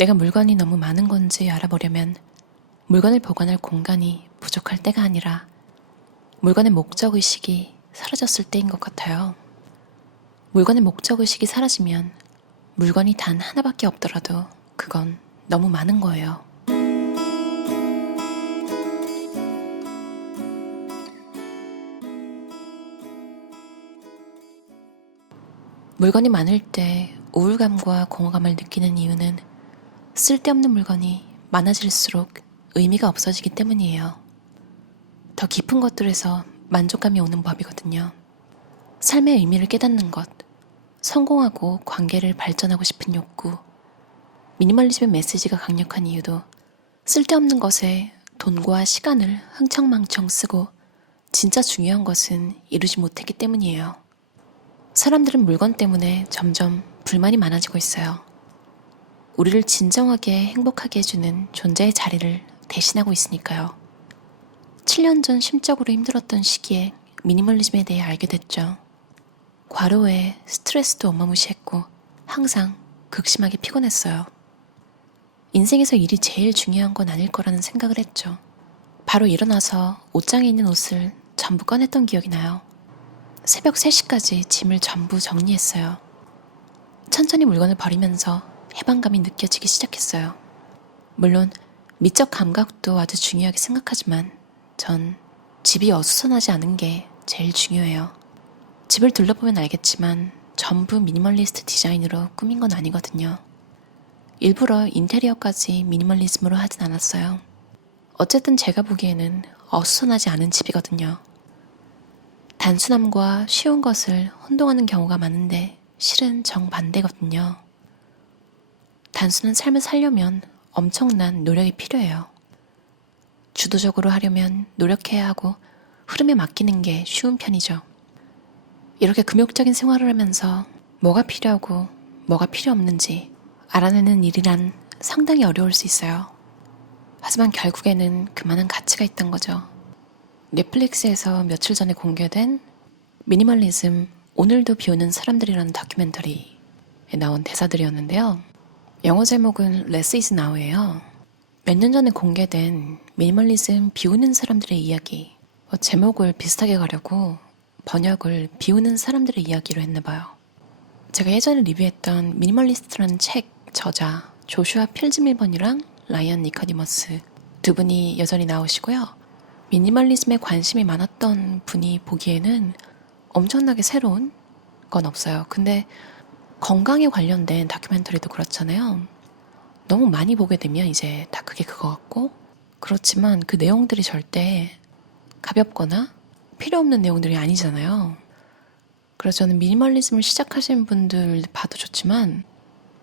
내가 물건이 너무 많은 건지 알아보려면 물건을 보관할 공간이 부족할 때가 아니라 물건의 목적의식이 사라졌을 때인 것 같아요. 물건의 목적의식이 사라지면 물건이 단 하나밖에 없더라도 그건 너무 많은 거예요. 물건이 많을 때 우울감과 공허감을 느끼는 이유는 쓸데없는 물건이 많아질수록 의미가 없어지기 때문이에요. 더 깊은 것들에서 만족감이 오는 법이거든요. 삶의 의미를 깨닫는 것, 성공하고 관계를 발전하고 싶은 욕구, 미니멀리즘의 메시지가 강력한 이유도 쓸데없는 것에 돈과 시간을 흥청망청 쓰고 진짜 중요한 것은 이루지 못했기 때문이에요. 사람들은 물건 때문에 점점 불만이 많아지고 있어요. 우리를 진정하게 행복하게 해주는 존재의 자리를 대신하고 있으니까요. 7년 전 심적으로 힘들었던 시기에 미니멀리즘에 대해 알게 됐죠. 과로에 스트레스도 어마무시했고 항상 극심하게 피곤했어요. 인생에서 일이 제일 중요한 건 아닐 거라는 생각을 했죠. 바로 일어나서 옷장에 있는 옷을 전부 꺼냈던 기억이 나요. 새벽 3시까지 짐을 전부 정리했어요. 천천히 물건을 버리면서 해방감이 느껴지기 시작했어요. 물론 미적 감각도 아주 중요하게 생각하지만 전 집이 어수선하지 않은 게 제일 중요해요. 집을 둘러보면 알겠지만 전부 미니멀리스트 디자인으로 꾸민 건 아니거든요. 일부러 인테리어까지 미니멀리즘으로 하진 않았어요. 어쨌든 제가 보기에는 어수선하지 않은 집이거든요. 단순함과 쉬운 것을 혼동하는 경우가 많은데 실은 정반대거든요. 단순한 삶을 살려면 엄청난 노력이 필요해요. 주도적으로 하려면 노력해야 하고 흐름에 맡기는 게 쉬운 편이죠. 이렇게 금욕적인 생활을 하면서 뭐가 필요하고 뭐가 필요 없는지 알아내는 일이란 상당히 어려울 수 있어요. 하지만 결국에는 그만한 가치가 있던 거죠. 넷플릭스에서 며칠 전에 공개된 미니멀리즘 오늘도 비오는 사람들이라는 다큐멘터리에 나온 대사들이었는데요. 영어 제목은 Less is Now예요. 몇 년 전에 공개된 미니멀리즘 비우는 사람들의 이야기, 제목을 비슷하게 가려고 번역을 비우는 사람들의 이야기로 했나봐요. 제가 예전에 리뷰했던 미니멀리스트라는 책 저자 조슈아 필즈밀번이랑 라이언 니커디머스 두 분이 여전히 나오시고요. 미니멀리즘에 관심이 많았던 분이 보기에는 엄청나게 새로운 건 없어요. 근데 건강에 관련된 다큐멘터리도 그렇잖아요. 너무 많이 보게 되면 이제 다 그게 그거 같고, 그렇지만 그 내용들이 절대 가볍거나 필요 없는 내용들이 아니잖아요. 그래서 저는 미니멀리즘을 시작하신 분들 봐도 좋지만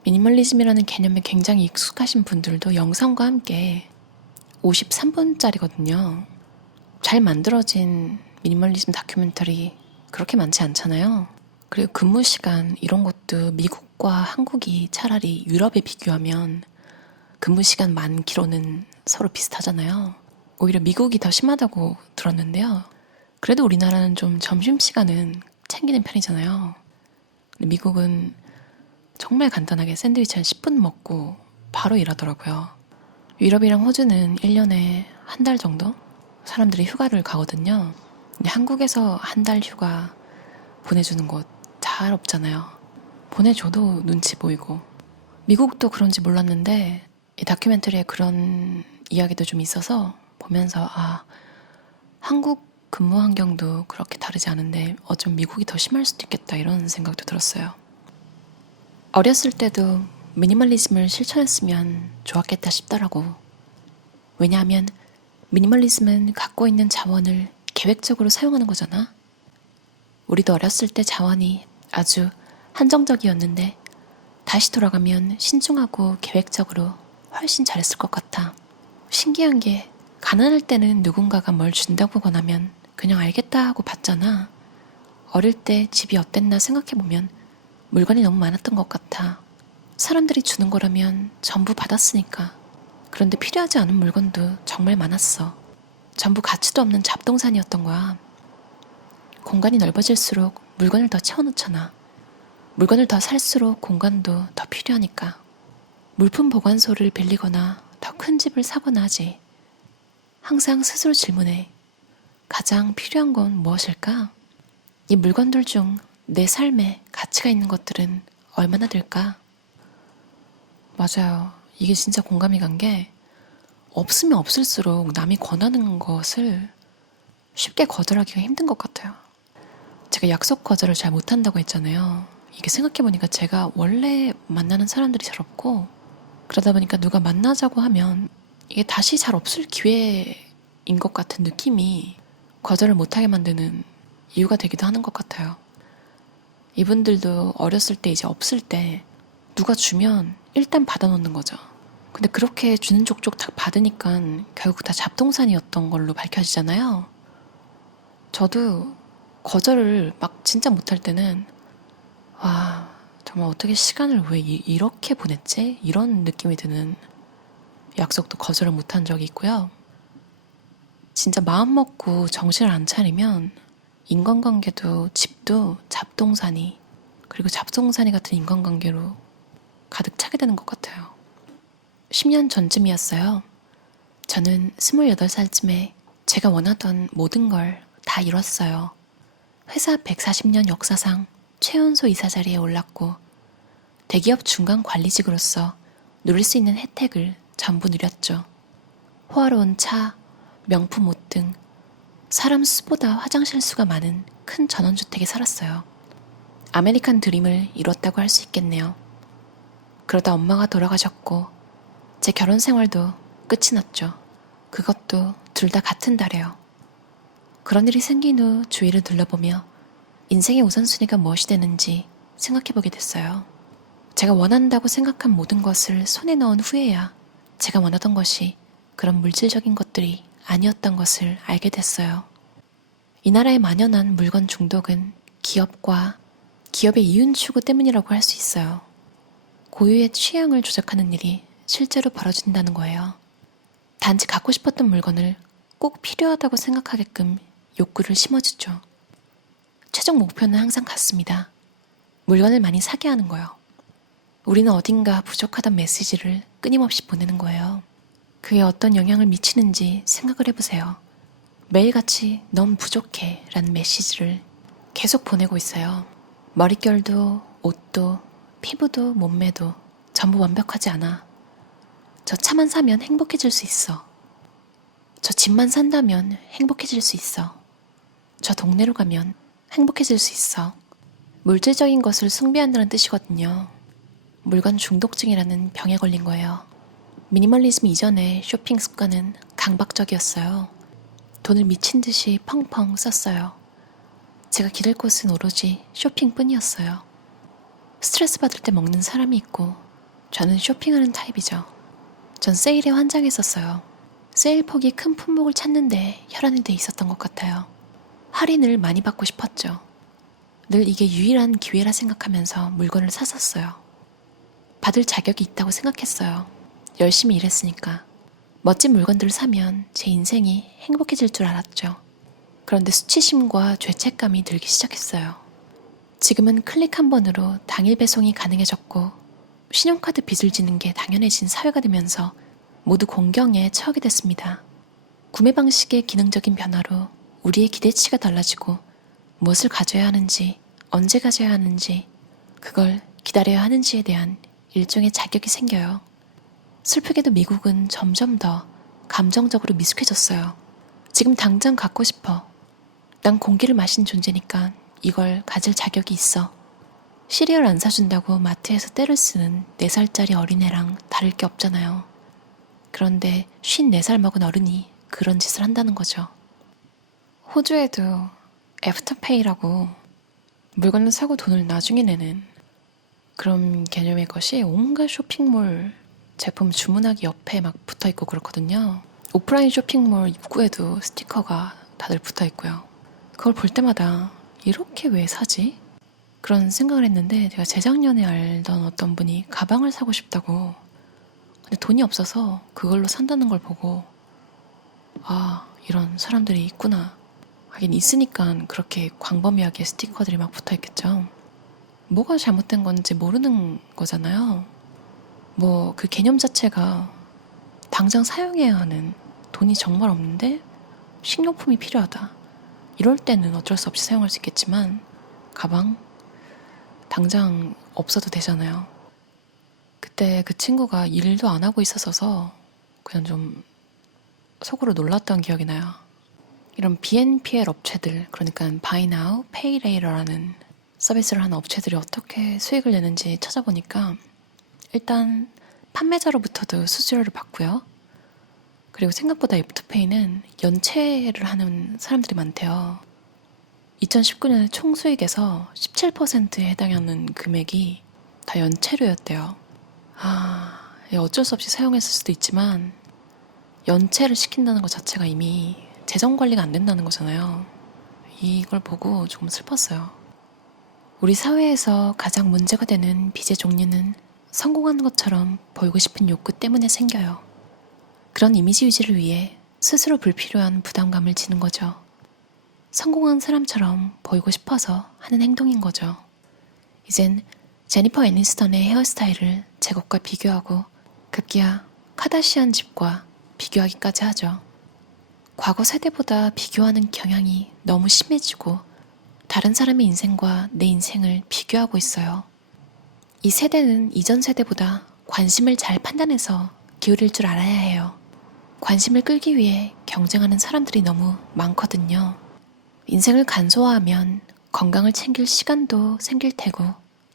미니멀리즘이라는 개념에 굉장히 익숙하신 분들도 영상과 함께 53분짜리거든요. 잘 만들어진 미니멀리즘 다큐멘터리 그렇게 많지 않잖아요. 그리고 근무 시간 이런 것도 미국과 한국이 차라리 유럽에 비교하면 근무 시간 많기로는 서로 비슷하잖아요. 오히려 미국이 더 심하다고 들었는데요. 그래도 우리나라는 좀 점심시간은 챙기는 편이잖아요. 근데 미국은 정말 간단하게 샌드위치 한 10분 먹고 바로 일하더라고요. 유럽이랑 호주는 1년에 한 달 정도 사람들이 휴가를 가거든요. 근데 한국에서 한 달 휴가 보내주는 곳 잘 없잖아요. 보내줘도 눈치 보이고. 미국도 그런지 몰랐는데 이 다큐멘터리에 그런 이야기도 좀 있어서 보면서 한국 근무 환경도 그렇게 다르지 않은데 어쩜 미국이 더 심할 수도 있겠다 이런 생각도 들었어요. 어렸을 때도 미니멀리즘을 실천했으면 좋았겠다 싶더라고. 왜냐하면 미니멀리즘은 갖고 있는 자원을 계획적으로 사용하는 거잖아. 우리도 어렸을 때 자원이 아주 한정적이었는데 다시 돌아가면 신중하고 계획적으로 훨씬 잘했을 것 같아. 신기한 게 가난할 때는 누군가가 뭘 준다고 권하면 그냥 알겠다 하고 받잖아. 어릴 때 집이 어땠나 생각해보면 물건이 너무 많았던 것 같아. 사람들이 주는 거라면 전부 받았으니까. 그런데 필요하지 않은 물건도 정말 많았어. 전부 가치도 없는 잡동사니였던 거야. 공간이 넓어질수록 물건을 더 채워놓잖아. 물건을 더 살수록 공간도 더 필요하니까. 물품 보관소를 빌리거나 더 큰 집을 사거나 하지. 항상 스스로 질문해. 가장 필요한 건 무엇일까? 이 물건들 중 내 삶에 가치가 있는 것들은 얼마나 될까? 맞아요. 이게 진짜 공감이 간 게 없으면 없을수록 남이 권하는 것을 쉽게 거절하기가 힘든 것 같아요. 제가 약속 거절을 잘 못한다고 했잖아요. 이게 생각해보니까 제가 원래 만나는 사람들이 잘 없고 그러다 보니까 누가 만나자고 하면 이게 다시 잘 없을 기회인 것 같은 느낌이 거절을 못하게 만드는 이유가 되기도 하는 것 같아요. 이분들도 어렸을 때 이제 없을 때 누가 주면 일단 받아놓는 거죠. 근데 그렇게 주는 족족 다 받으니까 결국 다 잡동사니였던 걸로 밝혀지잖아요. 저도 거절을 막 진짜 못할 때는 와, 정말 어떻게 시간을 왜 이렇게 보냈지? 이런 느낌이 드는 약속도 거절을 못한 적이 있고요. 진짜 마음 먹고 정신을 안 차리면 인간관계도 집도 잡동사니, 그리고 잡동사니 같은 인간관계로 가득 차게 되는 것 같아요. 10년 전쯤이었어요. 저는 28살쯤에 제가 원하던 모든 걸 다 이뤘어요. 회사 140년 역사상 최연소 이사 자리에 올랐고 대기업 중간 관리직으로서 누릴 수 있는 혜택을 전부 누렸죠. 호화로운 차, 명품 옷 등 사람 수보다 화장실 수가 많은 큰 전원주택에 살았어요. 아메리칸 드림을 이뤘다고 할 수 있겠네요. 그러다 엄마가 돌아가셨고 제 결혼 생활도 끝이 났죠. 그것도 둘 다 같은 달에요. 그런 일이 생긴 후 주위를 둘러보며 인생의 우선순위가 무엇이 되는지 생각해보게 됐어요. 제가 원한다고 생각한 모든 것을 손에 넣은 후에야 제가 원하던 것이 그런 물질적인 것들이 아니었던 것을 알게 됐어요. 이 나라의 만연한 물건 중독은 기업과 기업의 이윤 추구 때문이라고 할 수 있어요. 고유의 취향을 조작하는 일이 실제로 벌어진다는 거예요. 단지 갖고 싶었던 물건을 꼭 필요하다고 생각하게끔 욕구를 심어주죠. 최종 목표는 항상 같습니다. 물건을 많이 사게 하는 거예요. 우리는 어딘가 부족하단 메시지를 끊임없이 보내는 거예요. 그게 어떤 영향을 미치는지 생각을 해보세요. 매일같이 넌 부족해 라는 메시지를 계속 보내고 있어요. 머릿결도 옷도 피부도 몸매도 전부 완벽하지 않아. 저 차만 사면 행복해질 수 있어. 저 집만 산다면 행복해질 수 있어. 저 동네로 가면 행복해질 수 있어. 물질적인 것을 숭배한다는 뜻이거든요. 물건 중독증이라는 병에 걸린 거예요. 미니멀리즘 이전에 쇼핑 습관은 강박적이었어요. 돈을 미친 듯이 펑펑 썼어요. 제가 기댈 곳은 오로지 쇼핑뿐이었어요. 스트레스 받을 때 먹는 사람이 있고 저는 쇼핑하는 타입이죠. 전 세일에 환장했었어요. 세일 폭이 큰 품목을 찾는데 혈안이 돼 있었던 것 같아요. 할인을 많이 받고 싶었죠. 늘 이게 유일한 기회라 생각하면서 물건을 샀었어요. 받을 자격이 있다고 생각했어요. 열심히 일했으니까. 멋진 물건들을 사면 제 인생이 행복해질 줄 알았죠. 그런데 수치심과 죄책감이 들기 시작했어요. 지금은 클릭 한 번으로 당일 배송이 가능해졌고 신용카드 빚을 지는 게 당연해진 사회가 되면서 모두 공경에 처하게 됐습니다. 구매 방식의 기능적인 변화로 우리의 기대치가 달라지고 무엇을 가져야 하는지, 언제 가져야 하는지, 그걸 기다려야 하는지에 대한 일종의 자격이 생겨요. 슬프게도 미국은 점점 더 감정적으로 미숙해졌어요. 지금 당장 갖고 싶어. 난 공기를 마신 존재니까 이걸 가질 자격이 있어. 시리얼 안 사준다고 마트에서 떼를 쓰는 4살짜리 어린애랑 다를 게 없잖아요. 그런데 54살 먹은 어른이 그런 짓을 한다는 거죠. 호주에도 애프터페이라고 물건을 사고 돈을 나중에 내는 그런 개념의 것이 온갖 쇼핑몰 제품 주문하기 옆에 막 붙어있고 그렇거든요. 오프라인 쇼핑몰 입구에도 스티커가 다들 붙어있고요. 그걸 볼 때마다 이렇게 왜 사지? 그런 생각을 했는데 제가 재작년에 알던 어떤 분이 가방을 사고 싶다고 근데 돈이 없어서 그걸로 산다는 걸 보고 아, 이런 사람들이 있구나. 하긴 있으니까 그렇게 광범위하게 스티커들이 막 붙어있겠죠. 뭐가 잘못된 건지 모르는 거잖아요. 뭐 그 개념 자체가 당장 사용해야 하는 돈이 정말 없는데 식료품이 필요하다. 이럴 때는 어쩔 수 없이 사용할 수 있겠지만 가방? 당장 없어도 되잖아요. 그때 그 친구가 일도 안 하고 있었어서 그냥 좀 속으로 놀랐던 기억이 나요. 이런 BNPL 업체들, 그러니까 Buy Now, Pay Later라는 서비스를 하는 업체들이 어떻게 수익을 내는지 찾아보니까 일단 판매자로부터도 수수료를 받고요. 그리고 생각보다 애프터페이는 연체를 하는 사람들이 많대요. 2019년에 총 수익에서 17%에 해당하는 금액이 다 연체료였대요. 어쩔 수 없이 사용했을 수도 있지만 연체를 시킨다는 것 자체가 이미 재정 관리가 안 된다는 거잖아요. 이걸 보고 조금 슬펐어요. 우리 사회에서 가장 문제가 되는 빚의 종류는 성공한 것처럼 보이고 싶은 욕구 때문에 생겨요. 그런 이미지 유지를 위해 스스로 불필요한 부담감을 지는 거죠. 성공한 사람처럼 보이고 싶어서 하는 행동인 거죠. 이젠 제니퍼 애니스턴의 헤어스타일을 제 것과 비교하고 급기야 카다시안 집과 비교하기까지 하죠. 과거 세대보다 비교하는 경향이 너무 심해지고 다른 사람의 인생과 내 인생을 비교하고 있어요. 이 세대는 이전 세대보다 관심을 잘 판단해서 기울일 줄 알아야 해요. 관심을 끌기 위해 경쟁하는 사람들이 너무 많거든요. 인생을 간소화하면 건강을 챙길 시간도 생길 테고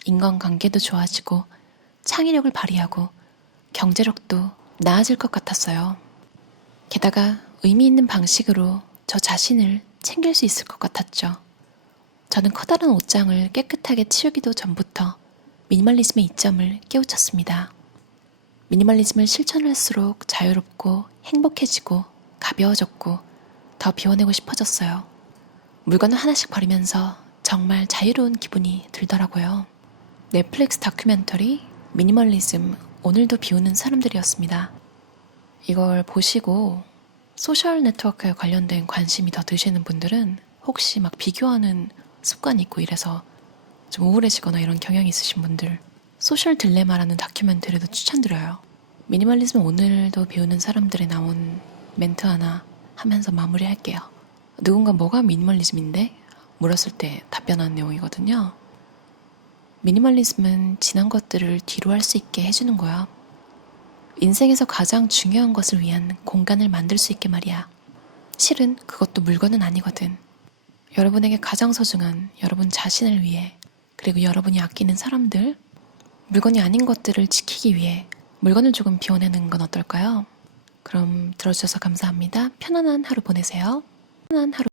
인간관계도 좋아지고 창의력을 발휘하고 경제력도 나아질 것 같았어요. 게다가 의미 있는 방식으로 저 자신을 챙길 수 있을 것 같았죠. 저는 커다란 옷장을 깨끗하게 치우기도 전부터 미니멀리즘의 이점을 깨우쳤습니다. 미니멀리즘을 실천할수록 자유롭고 행복해지고 가벼워졌고 더 비워내고 싶어졌어요. 물건을 하나씩 버리면서 정말 자유로운 기분이 들더라고요. 넷플릭스 다큐멘터리 미니멀리즘 오늘도 비우는 사람들이었습니다. 이걸 보시고 소셜 네트워크에 관련된 관심이 더 드시는 분들은 혹시 막 비교하는 습관이 있고 이래서 좀 우울해지거나 이런 경향이 있으신 분들 소셜 딜레마라는 다큐멘터리도 추천드려요. 미니멀리즘 오늘도 비우는 사람들에 나온 멘트 하나 하면서 마무리할게요. 누군가 뭐가 미니멀리즘인데? 물었을 때 답변한 내용이거든요. 미니멀리즘은 지난 것들을 뒤로 할 수 있게 해주는 거야. 인생에서 가장 중요한 것을 위한 공간을 만들 수 있게 말이야. 실은 그것도 물건은 아니거든. 여러분에게 가장 소중한 여러분 자신을 위해, 그리고 여러분이 아끼는 사람들, 물건이 아닌 것들을 지키기 위해 물건을 조금 비워내는 건 어떨까요? 그럼 들어주셔서 감사합니다. 편안한 하루 보내세요. 편안한 하루.